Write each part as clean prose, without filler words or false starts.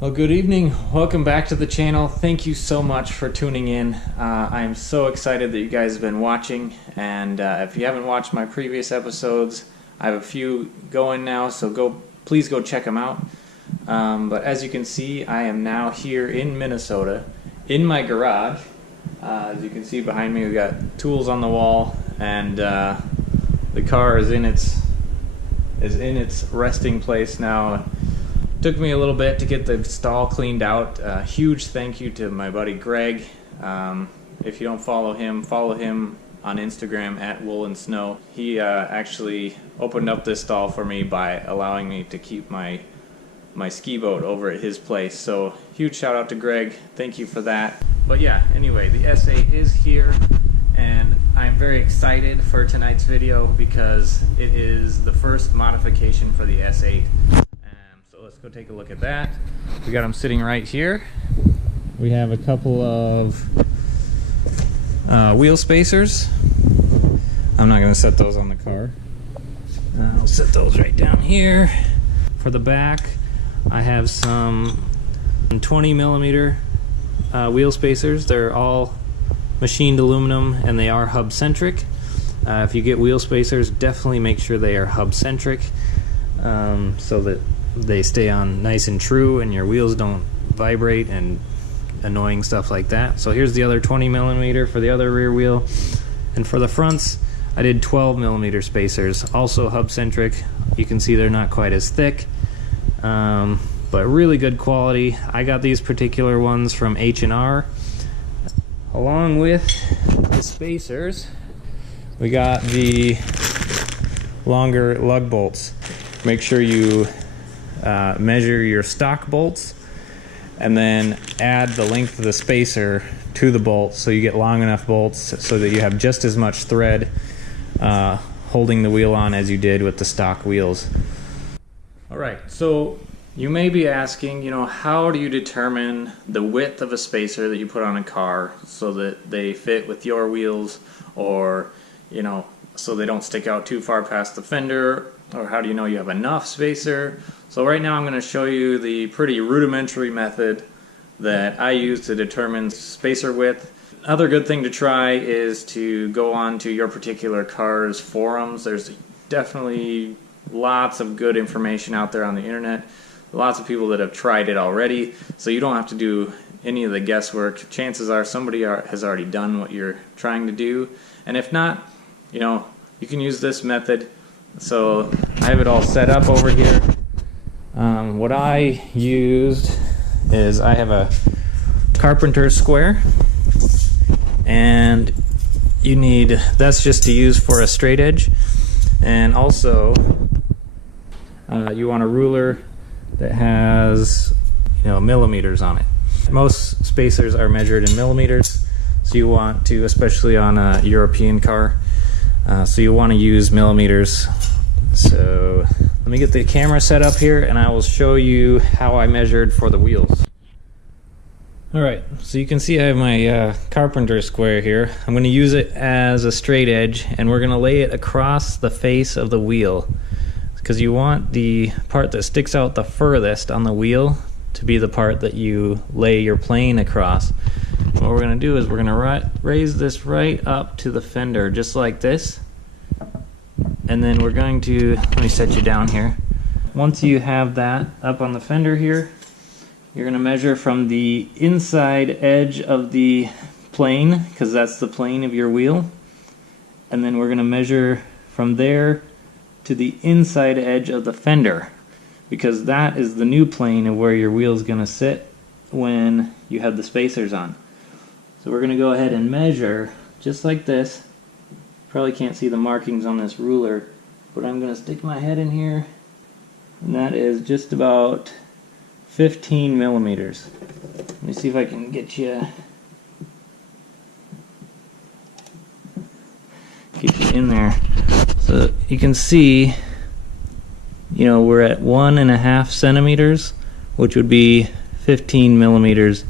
Well, good evening. Welcome back to the channel. Thank you so much for tuning in. I am so excited that you guys have been watching, and if you haven't watched my previous episodes, I have a few going now, so please go check them out. But as you can see, I am now here in Minnesota, in my garage. As you can see behind me, we've got tools on the wall, and the car is in its resting place now. Took me a little bit to get the stall cleaned out. Huge thank you to my buddy Greg. If you don't follow him on Instagram at Wool and Snow. He actually opened up this stall for me by allowing me to keep my ski boat over at his place. So huge shout out to Greg. Thank you for that. But yeah, anyway, the S8 is here, and I'm very excited for tonight's video because it is the first modification for the S8. Let's go take a look at that. We got them sitting right here. We have a couple of wheel spacers. I'm not going to set those on the car. I'll set those right down here. For the back, I have some 20 millimeter wheel spacers. They're all machined aluminum and they are hub centric. If you get wheel spacers, definitely make sure they are hub centric so that they stay on nice and true and your wheels don't vibrate and annoying stuff like that. So here's the other 20 millimeter for the other rear wheel, and for the fronts I did 12 millimeter spacers, also hub centric. You can see they're not quite as thick, but really good quality. I got these particular ones from H&R. Along with the spacers, we got the longer lug bolts. Make sure you measure your stock bolts and then add the length of the spacer to the bolt so you get long enough bolts so that you have just as much thread holding the wheel on as you did with the stock wheels. Alright, so you may be asking, how do you determine the width of a spacer that you put on a car so that they fit with your wheels, or so they don't stick out too far past the fender, or how do you know you have enough spacer? So right now I'm going to show you the pretty rudimentary method that I use to determine spacer width. Another good thing to try is to go on to your particular car's forums. There's definitely lots of good information out there on the internet. Lots of people that have tried it already, so you don't have to do any of the guesswork. Chances are somebody has already done what you're trying to do, and if not, you can use this method. So I have it all set up over here. What I used is I have a carpenter's square, and that's just to use for a straight edge, and also you want a ruler that has millimeters on it. Most spacers are measured in millimeters, so you want to, especially on a European car, so you want to use millimeters. So let me get the camera set up here and I will show you how I measured for the wheels. Alright, so you can see I have my carpenter square here. I'm going to use it as a straight edge, and we're going to lay it across the face of the wheel, because you want the part that sticks out the furthest on the wheel to be the part that you lay your plane across. And what we're going to do is we're going to raise this right up to the fender, just like this. And then we're going to, let me set you down here. Once you have that up on the fender here, you're going to measure from the inside edge of the plane, because that's the plane of your wheel. And then we're going to measure from there to the inside edge of the fender, because that is the new plane of where your wheel is going to sit when you have the spacers on. So we're going to go ahead and measure just like this. Probably can't see the markings on this ruler, but I'm going to stick my head in here, and that is just about 15 millimeters. Let me see if I can get you in there. So you can see, we're at 1.5 centimeters, which would be 15 millimeters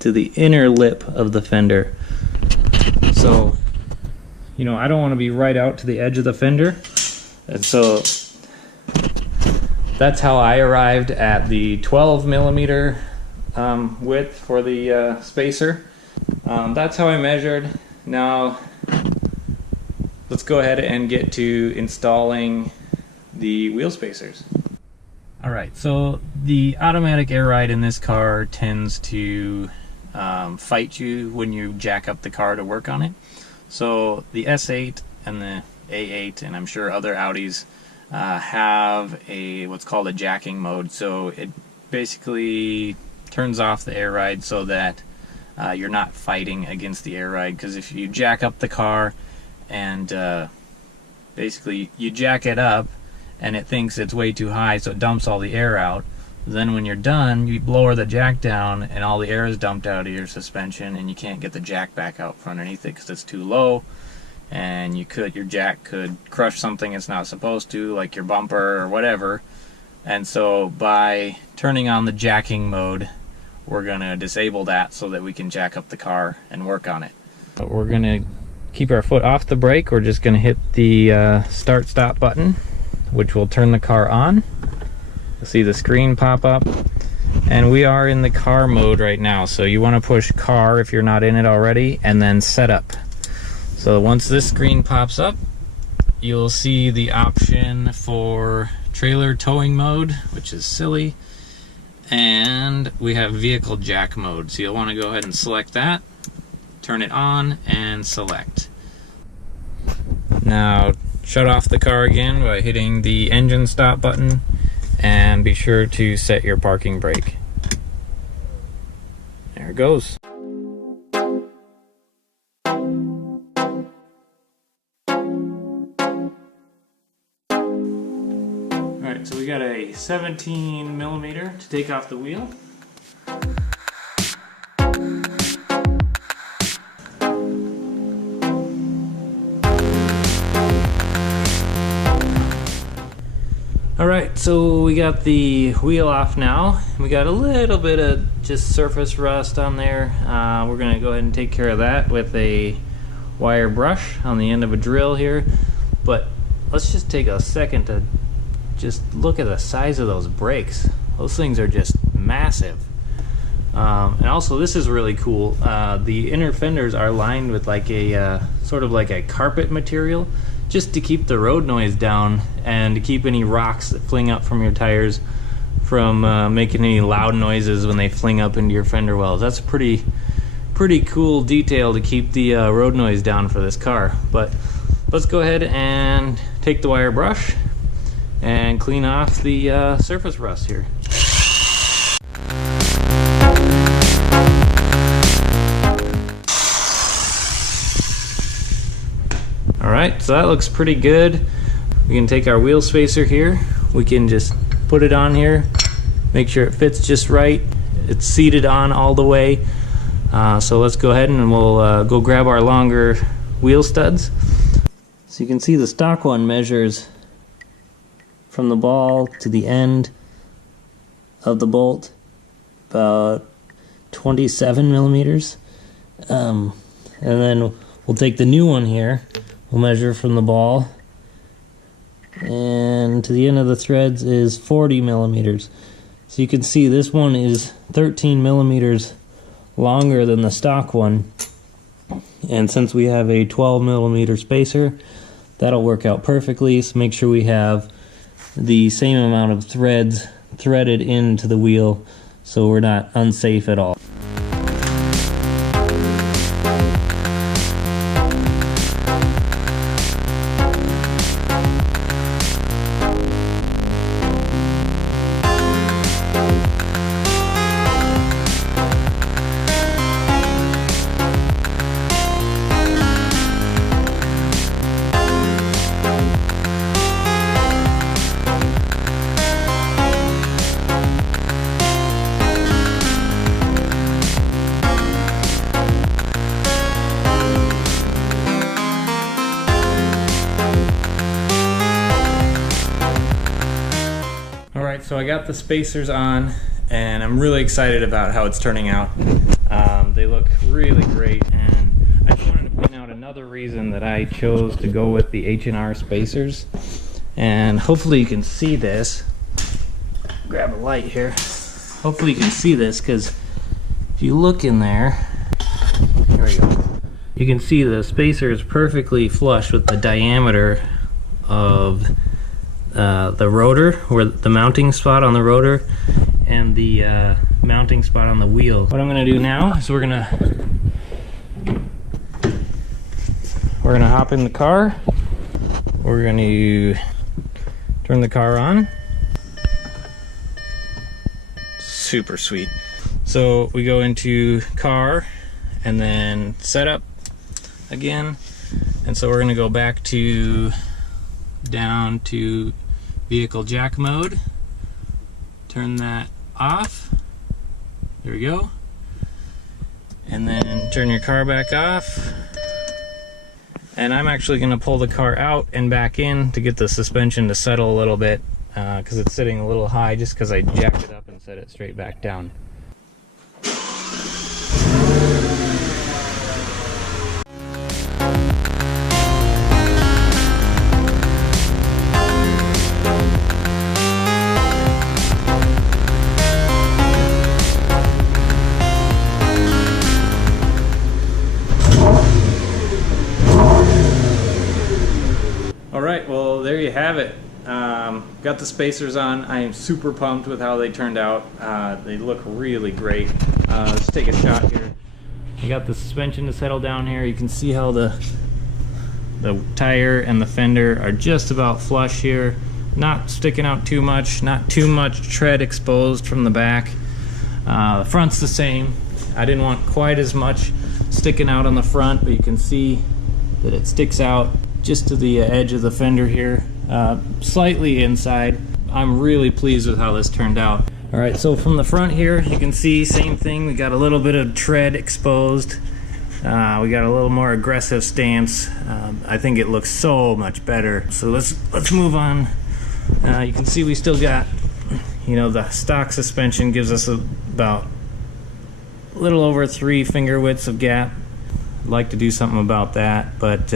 to the inner lip of the fender. So I don't want to be right out to the edge of the fender, and so that's how I arrived at the 12 millimeter width for the spacer. That's how I measured. Now let's go ahead and get to installing the wheel spacers. Alright, so the automatic air ride in this car tends to fight you when you jack up the car to work on it. So the S8 and the A8, and I'm sure other Audis, have what's called a jacking mode. So it basically turns off the air ride so that you're not fighting against the air ride, because if you jack up the car and basically you jack it up and it thinks it's way too high, so it dumps all the air out. Then when you're done, you lower the jack down and all the air is dumped out of your suspension, and you can't get the jack back out from underneath it because it's too low, and your jack could crush something it's not supposed to, like your bumper or whatever. And so by turning on the jacking mode, we're going to disable that so that we can jack up the car and work on it. But we're going to keep our foot off the brake. We're just going to hit the start stop button, which will turn the car on. You'll see the screen pop up, and we are in the car mode right now, so you want to push car if you're not in it already, and then setup. So once this screen pops up, you'll see the option for trailer towing mode, which is silly, and we have vehicle jack mode. So you'll want to go ahead and select that, turn it on, and select. Now shut off the car again by hitting the engine stop button, and be sure to set your parking brake. There it goes. Alright, so we got a 17 millimeter to take off the wheel. Alright, so we got the wheel off now. We got a little bit of just surface rust on there. We're going to go ahead and take care of that with a wire brush on the end of a drill here. But let's just take a second to just look at the size of those brakes. Those things are just massive. And also, this is really cool. The inner fenders are lined with like a sort of like a carpet material, just to keep the road noise down and to keep any rocks that fling up from your tires from making any loud noises when they fling up into your fender wells. That's a pretty cool detail to keep the road noise down for this car. But let's go ahead and take the wire brush and clean off the surface rust here. Alright, so that looks pretty good. We can take our wheel spacer here. We can just put it on here, make sure it fits just right. It's seated on all the way. So let's go ahead and we'll go grab our longer wheel studs. So you can see the stock one measures from the ball to the end of the bolt about 27 millimeters. And then we'll take the new one here. We'll measure from the ball and to the end of the threads is 40 millimeters. So you can see this one is 13 millimeters longer than the stock one. And since we have a 12 millimeter spacer, that'll work out perfectly. So make sure we have the same amount of threads threaded into the wheel so we're not unsafe at all. So I got the spacers on, and I'm really excited about how it's turning out. They look really great, and I just wanted to point out another reason that I chose to go with the H&R spacers. And hopefully you can see this. grab a light here. Hopefully you can see this, because if you look in there, here we go. You can see the spacer is perfectly flush with the diameter of the rotor, or the mounting spot on the rotor, and the mounting spot on the wheel. What I'm going to do now is we're gonna hop in the car. We're going to turn the car on. Super sweet. So we go into car and then setup again, and so we're going to go back to down to vehicle jack mode, turn that off, there we go, and then turn your car back off. And I'm actually going to pull the car out and back in to get the suspension to settle a little bit, because it's sitting a little high just because I jacked it up and set it straight back down. Alright, well there you have it. Got the spacers on. I am super pumped with how they turned out. They look really great. Let's take a shot here. I got the suspension to settle down here. You can see how the tire and the fender are just about flush here. Not sticking out too much, not too much tread exposed from the back. The front's the same. I didn't want quite as much sticking out on the front, but you can see that it sticks out just to the edge of the fender here, slightly inside. I'm really pleased with how this turned out. Alright, so from the front here, you can see same thing. We got a little bit of tread exposed. We got a little more aggressive stance. I think it looks so much better. So let's move on. You can see we still got, the stock suspension gives us about a little over 3 finger widths of gap. I'd like to do something about that, but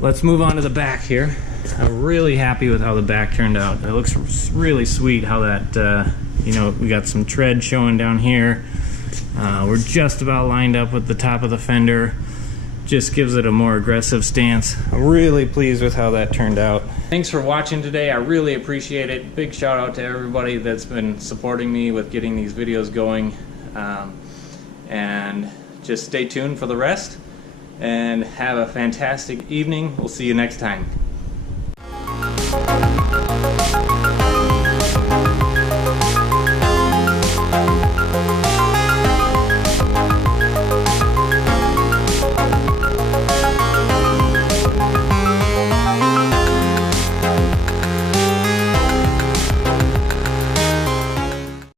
let's move on to the back here. I'm really happy with how the back turned out. It looks really sweet how that, we got some tread showing down here. We're just about lined up with the top of the fender. Just gives it a more aggressive stance. I'm really pleased with how that turned out. Thanks for watching today. I really appreciate it. Big shout out to everybody that's been supporting me with getting these videos going. And just stay tuned for the rest. And have a fantastic evening. We'll see you next time.